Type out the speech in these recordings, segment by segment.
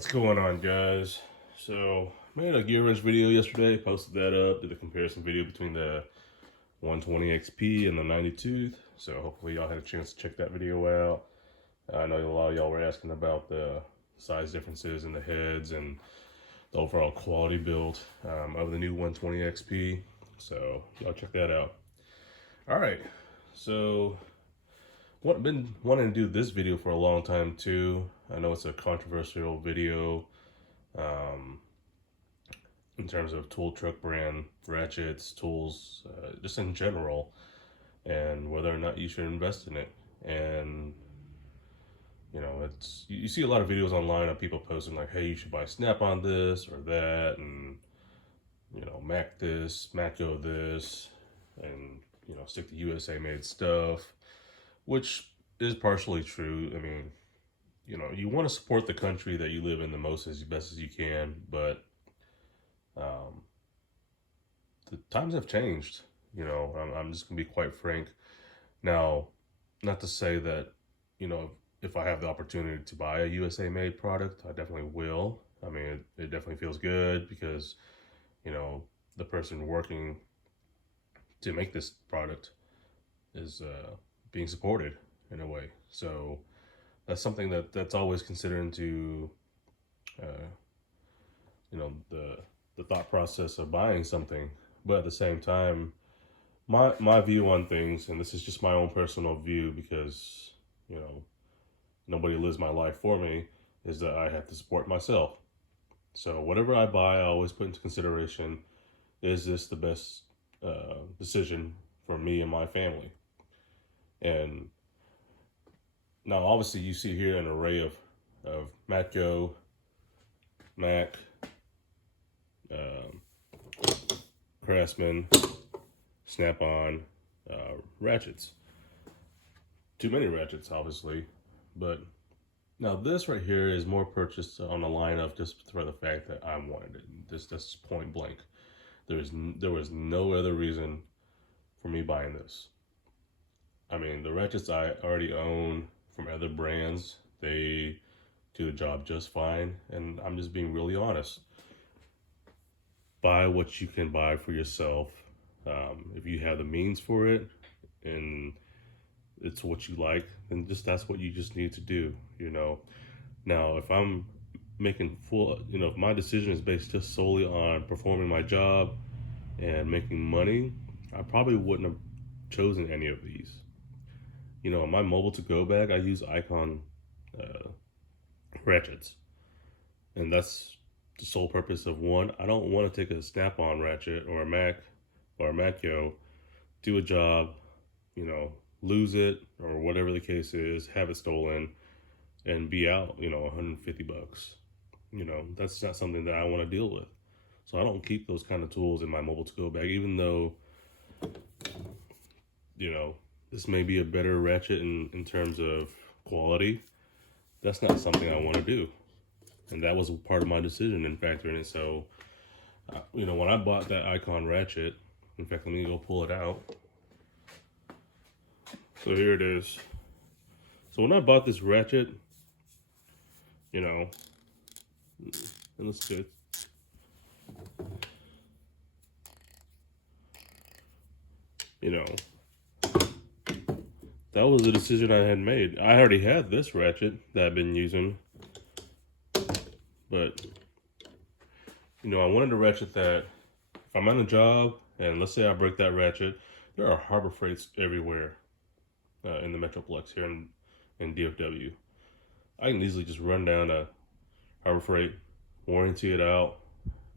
What's going on, guys? So, made a gear wrench video yesterday, posted that up, did a comparison video between the 120 XP and the 90 tooth. So hopefully y'all had a chance to check that video out. I know a lot of y'all were asking about the size differences in the heads and the overall quality build of the new 120 XP. So y'all check that out. All right, so been wanting to do this video for a long time too. I know it's a controversial video in terms of tool truck brand ratchets, tools, just in general, and whether or not you should invest in it. And you know, it's you see a lot of videos online of people posting like, "Hey, you should buy Snap-on this or that," and you know, Mac this, Matco this, and you know, stick to USA made stuff, which is partially true. I mean, you know, you want to support the country that you live in the most as best as you can, but um, the times have changed. You know, I'm just gonna be quite frank. Now, not to say that, you know, if I have the opportunity to buy a USA made product, I definitely will. I mean, it definitely feels good because, you know, the person working to make this product is being supported in a way. So that's something that's always considered into, uh, you know, the thought process of buying something. But at the same time, my view on things, and this is just my own personal view because, you know, nobody lives my life for me, is that I have to support myself. So whatever I buy, I always put into consideration, is this the best decision for me and my family? And now obviously you see here an array of Matco, Mac, um, Craftsman, Snap-on, ratchets. Too many ratchets, obviously, but now this right here is more purchased on the line of just for the fact that I wanted it. That's point blank. There was no other reason for me buying this. I mean, the ratchets I already own from other brands, they do the job just fine, and I'm just being really honest. Buy what you can buy for yourself. If you have the means for it and it's what you like, then just that's what you just need to do, you know. Now, if I'm making full, you know, if my decision is based just solely on performing my job and making money, I probably wouldn't have chosen any of these. You know, in my mobile to go bag, I use Icon uh, ratchets, and that's the sole purpose of one. I don't want to take a Snap-on ratchet or a Mac or a Matco, do a job, you know, lose it or whatever the case is, have it stolen, and be out, you know, 150 bucks. You know, that's not something that I want to deal with. So I don't keep those kind of tools in my mobile to go bag, even though, you know, this may be a better ratchet in terms of quality. That's not something I want to do. And that was part of my decision in factoring it. So, you know, when I bought that Icon ratchet, in fact, let me go pull it out. So here it is. So when I bought this ratchet, you know, and let's do it. You know, that was the decision I had made. I already had this ratchet that I've been using, but you know, I wanted a ratchet that if I'm on a job and let's say I break that ratchet, there are Harbor Freights everywhere in the Metroplex here in DFW. I can easily just run down to Harbor Freight, warranty it out,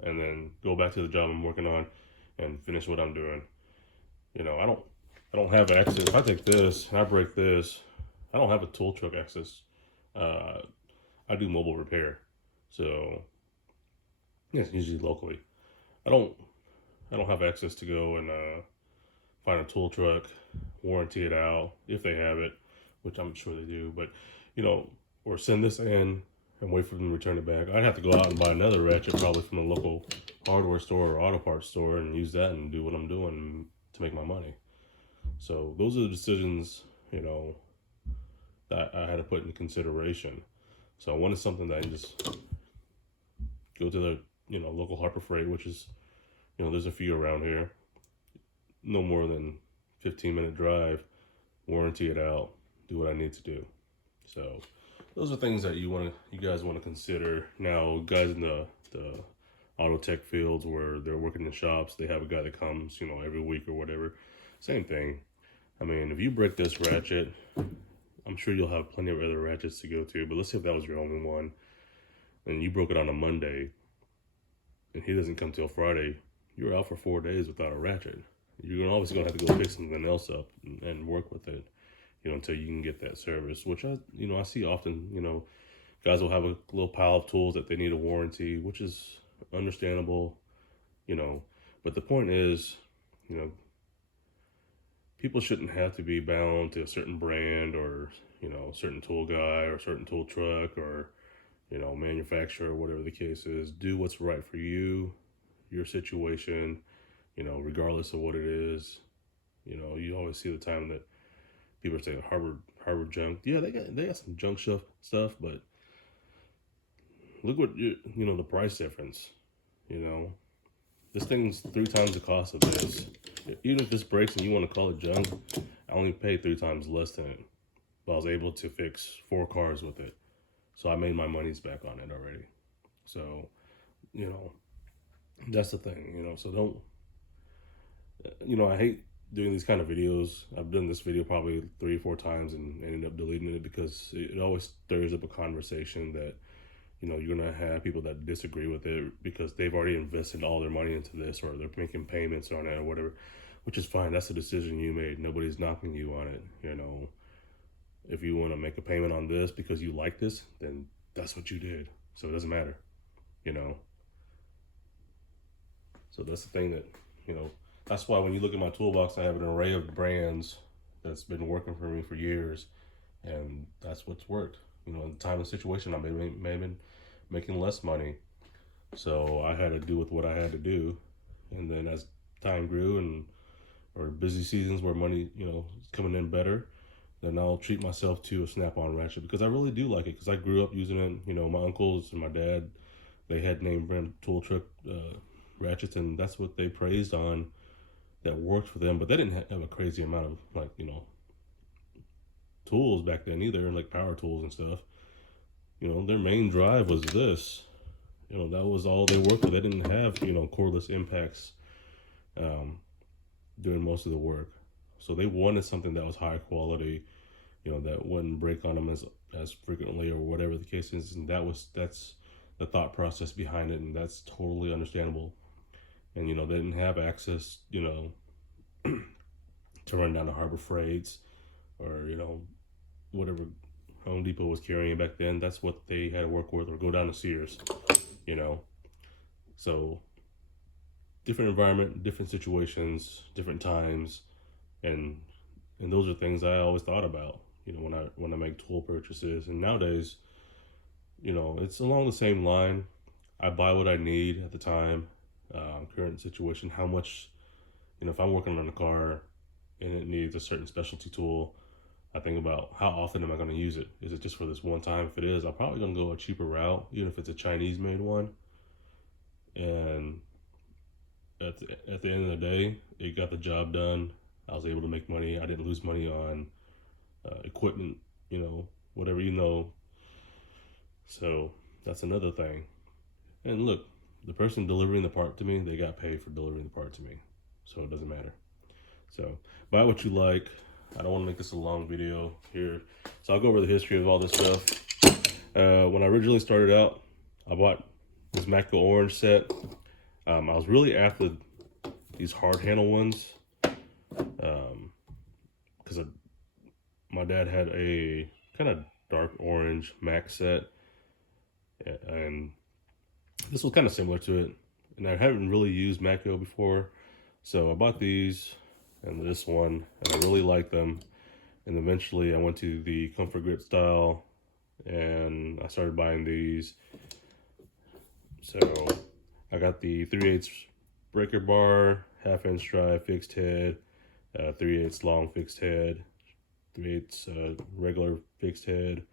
and then go back to the job I'm working on and finish what I'm doing. You know, I don't have access. If I take this and I break this, I don't have a tool truck access. I do mobile repair, so yeah, it's usually locally. I don't I don't have access to go and find a tool truck, warranty it out if they have it, which I'm sure they do. But you know, or send this in and wait for them to return it back. I'd have to go out and buy another ratchet probably from a local hardware store or auto parts store and use that and do what I'm doing to make my money. So those are the decisions, you know, that I had to put in consideration. So I wanted something that I can just go to the local Harbor Freight, which is there's a few around here. No more than 15-minute drive. Warranty it out. Do what I need to do. So those are things that you guys want to consider. Now, guys in the auto tech fields where they're working in shops, they have a guy that comes every week or whatever. Same thing. I mean, if you break this ratchet, I'm sure you'll have plenty of other ratchets to go to, but let's say if that was your only one and you broke it on a Monday and he doesn't come till Friday, you're out for 4 days without a ratchet. You're obviously gonna have to go pick something else up and work with it, until you can get that service, which I see often. Guys will have a little pile of tools that they need a warranty, which is understandable, but the point is, people shouldn't have to be bound to a certain brand or, a certain tool guy or a certain tool truck or, manufacturer, whatever the case is. Do what's right for you, your situation, regardless of what it is. You always see the time that people say Harvard junk. Yeah, they got some junk stuff, but look what the price difference. This thing's 3 times the cost of this. Even if this breaks and you want to call it junk, I only paid 3 times less than it, but I was able to fix 4 cars with it, so I made my money's back on it already. So that's the thing. So don't. I hate doing these kind of videos. I've done this video probably 3 or 4 times and ended up deleting it because it always stirs up a conversation that, you're going to have people that disagree with it because they've already invested all their money into this, or they're making payments on it or whatever, which is fine. That's a decision you made. Nobody's knocking you on it. If you want to make a payment on this because you like this, then that's what you did. So it doesn't matter, So that's the thing that, that's why when you look at my toolbox, I have an array of brands that's been working for me for years, and that's what's worked. In the time and situation, I may have been making less money, so I had to do with what I had to do. And then as time grew or busy seasons where money, is coming in better, then I'll treat myself to a Snap-on ratchet because I really do like it because I grew up using it. My uncles and my dad, they had name brand tool truck ratchets, and that's what they praised on. That worked for them, but they didn't have a crazy amount of tools back then either, like power tools and stuff. Their main drive was this. That was all they worked with. They didn't have cordless impacts doing most of the work, so they wanted something that was high quality, that wouldn't break on them as frequently or whatever the case is. And that's the thought process behind it, and that's totally understandable. And they didn't have access to run down to Harbor Freights or whatever Home Depot was carrying back then. That's what they had to work with, or go down to Sears. So different environment, different situations, different times, and those are things I always thought about when I make tool purchases. And nowadays, it's along the same line. I buy what I need at the time, current situation. How much, if I'm working on a car and it needs a certain specialty tool, I think about how often am I going to use it? Is it just for this one time? If it is, I'm probably going to go a cheaper route, even if it's a Chinese made one. And at the end of the day, it got the job done. I was able to make money. I didn't lose money on equipment, whatever, So that's another thing. And look, the person delivering the part to me, they got paid for delivering the part to me. So it doesn't matter. So buy what you like. I don't want to make this a long video here. So I'll go over the history of all this stuff. When I originally started out, I bought this Matco orange set. I was really after these hard handle ones because my dad had a kind of dark orange Mac set, and this was kind of similar to it. And I haven't really used Matco before, so I bought these and this one, and I really liked them. And eventually I went to the Comfort Grip style, and I started buying these. So I got the 3/8 breaker bar, 1/2" drive fixed head, 3/8 long fixed head, 3/8 regular fixed head.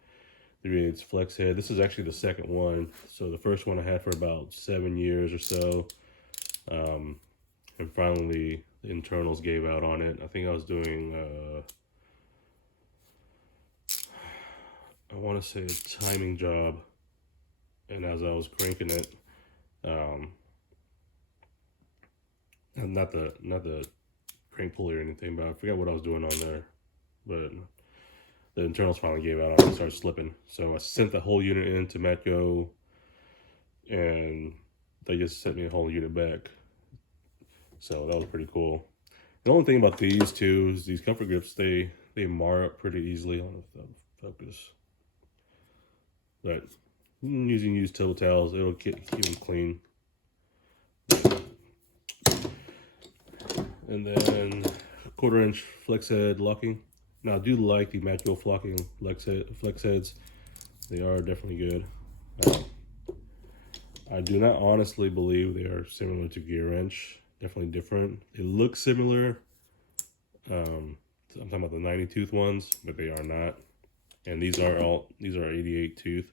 3/8 flex head. This is actually the second one. So the first one I had for about 7 years or so. And finally the internals gave out on it. I think I was doing, I want to say a timing job. And as I was cranking it, and not the crank pulley or anything, but I forgot what I was doing on there. But the internals finally gave out on it and started slipping. So I sent the whole unit in to Matco, and they just sent me a whole unit back. So that was pretty cool. The only thing about these two is these comfort grips, they mar up pretty easily. I don't know if that'll focus. But using used table towels, it'll keep them clean. And then 1/4 inch flex head locking. Now I do like the Matco flex heads. They are definitely good. I do not honestly believe they are similar to Gear Wrench. Definitely different. They look similar. I'm talking about the 90 tooth ones, but they are not. And these are 88 tooth.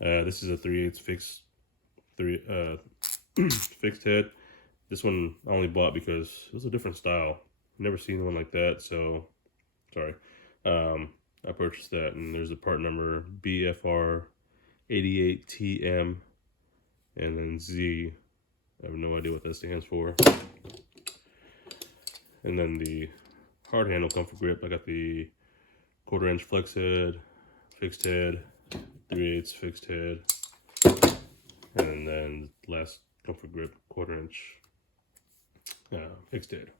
This is a 3/8 fixed head. This one I only bought because it was a different style. Never seen one like that, so sorry. I purchased that, and there's the part number BFR 88TM, and then Z. I have no idea what that stands for. And then the hard handle comfort grip. I got the 1/4 inch flex head, fixed head, 3/8 fixed head, and then last comfort grip 1/4 inch fixed head.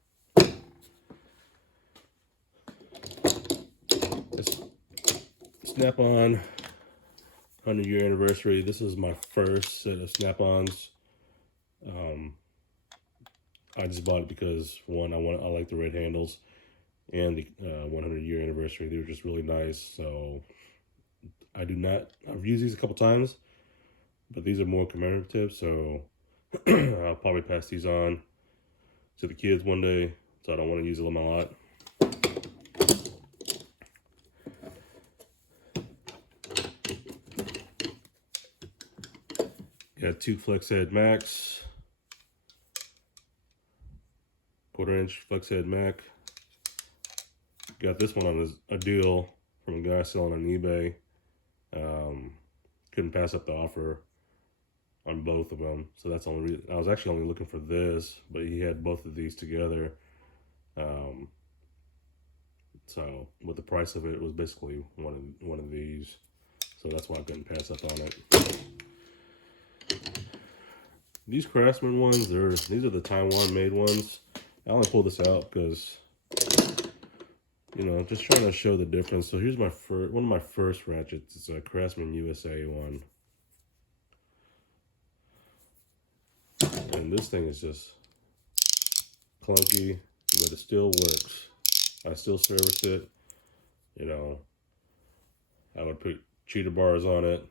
Snap-on 100-year anniversary. This is my first set of Snap-ons. I just bought it because one, I like the red handles, and the 100-year anniversary. They were just really nice. So I've used these a couple times, but these are more commemorative. So I'll probably pass these on to the kids one day. So I don't want to use them a lot. Got 2 flex head Max, 1/4 inch flex head Mac. Got this one on a deal from a guy selling on eBay. Couldn't pass up the offer on both of them, so that's the only reason. I was actually only looking for this, but he had both of these together. So with the price of it, it was basically one of these. So that's why I couldn't pass up on it. These Craftsman ones, these are the Taiwan made ones. I only pulled this out because, you know, I'm just trying to show the difference. So here's my one of my first ratchets. It's a Craftsman USA one. And this thing is just clunky, but it still works. I still service it. You know, I would put cheater bars on it.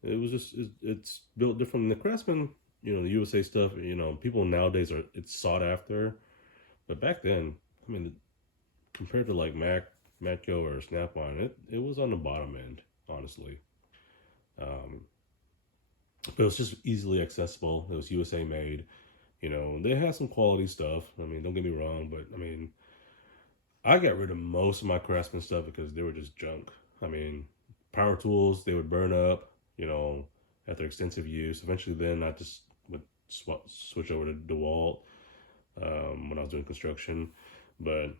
It was just, it's built different than the Craftsman, you know, the USA stuff. You know, people nowadays it's sought after, but back then, I mean, compared to like Matco or Snap-on, it was on the bottom end, honestly. But it was just easily accessible. It was USA made. You know, they had some quality stuff. I mean, don't get me wrong, but I mean, I got rid of most of my Craftsman stuff because they were just junk. I mean, power tools, they would burn up, you know, after extensive use. Eventually then I just would switch over to DeWalt when I was doing construction. But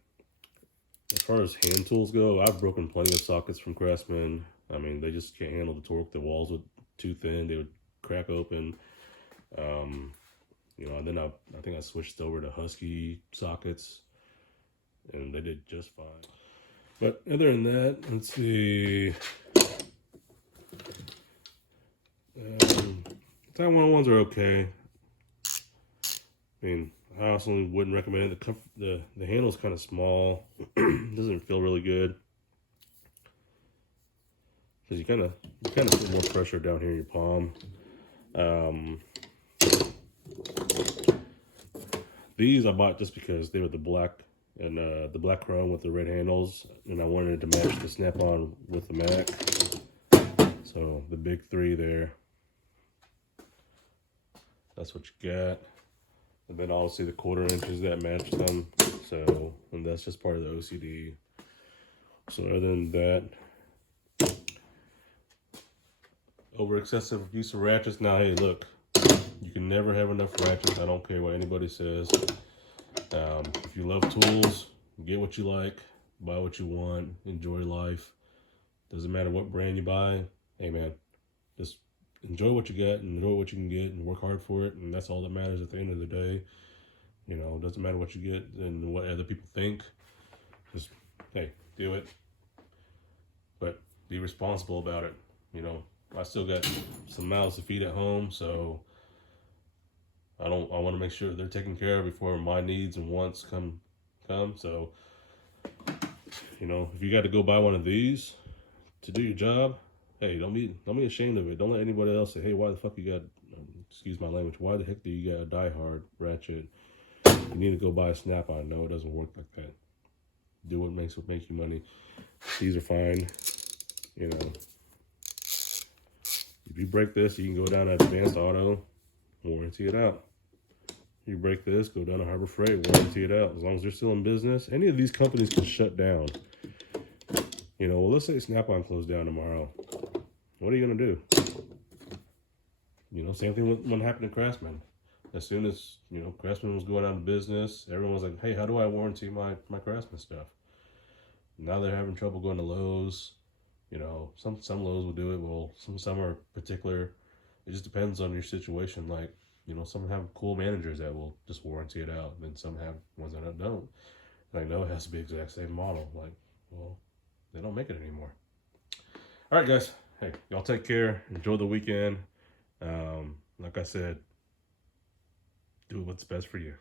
as far as hand tools go, I've broken plenty of sockets from Craftsman. I mean, they just can't handle the torque. The walls were too thin. They would crack open. You know, and then I think I switched over to Husky sockets, and they did just fine. But other than that, let's see. Taiwan ones are okay. I mean, I also wouldn't recommend it. The handle's kind of small. Doesn't feel really good because you kind of feel more pressure down here in your palm. These I bought just because they were the black and the black chrome with the red handles, and I wanted to match the Snap-on with the Mac. So the big three there. That's what you got. And then obviously the 1/4 inches that match them. So, and that's just part of the OCD. So other than that, over excessive use of ratchets. Now, hey, look, you can never have enough ratchets. I don't care what anybody says. If you love tools, get what you like, buy what you want, enjoy life. Doesn't matter what brand you buy. Hey, man, just enjoy what you get and enjoy what you can get and work hard for it. And that's all that matters at the end of the day. You know, it doesn't matter what you get and what other people think. Just, hey, do it. But be responsible about it. You know, I still got some mouths to feed at home, so I want to make sure they're taken care of before my needs and wants come. So, you know, if you got to go buy one of these to do your job, hey, don't be ashamed of it. Don't let anybody else say, hey, why the fuck you got, excuse my language, why the heck do you got a Die Hard ratchet? You need to go buy a Snap-on. No, it doesn't work like that. Do what makes you money. These are fine. You know, if you break this, you can go down to Advanced Auto, warranty it out. You break this, go down to Harbor Freight, warranty it out. As long as they're still in business, any of these companies can shut down. You know, well, let's say Snap-on closed down tomorrow. What are you gonna do? You know, same thing with what happened to Craftsman. As soon as, you know, Craftsman was going out of business, everyone was like, hey, how do I warranty my Craftsman stuff? Now they're having trouble going to Lowe's. You know, some Lowe's will do it. Well, some are particular. It just depends on your situation. Like, you know, some have cool managers that will just warranty it out, and then some have ones that don't. Like, no, it has to be the exact same model. Like, well, they don't make it anymore. All right, guys. Hey, y'all take care. Enjoy the weekend. Like I said, do what's best for you.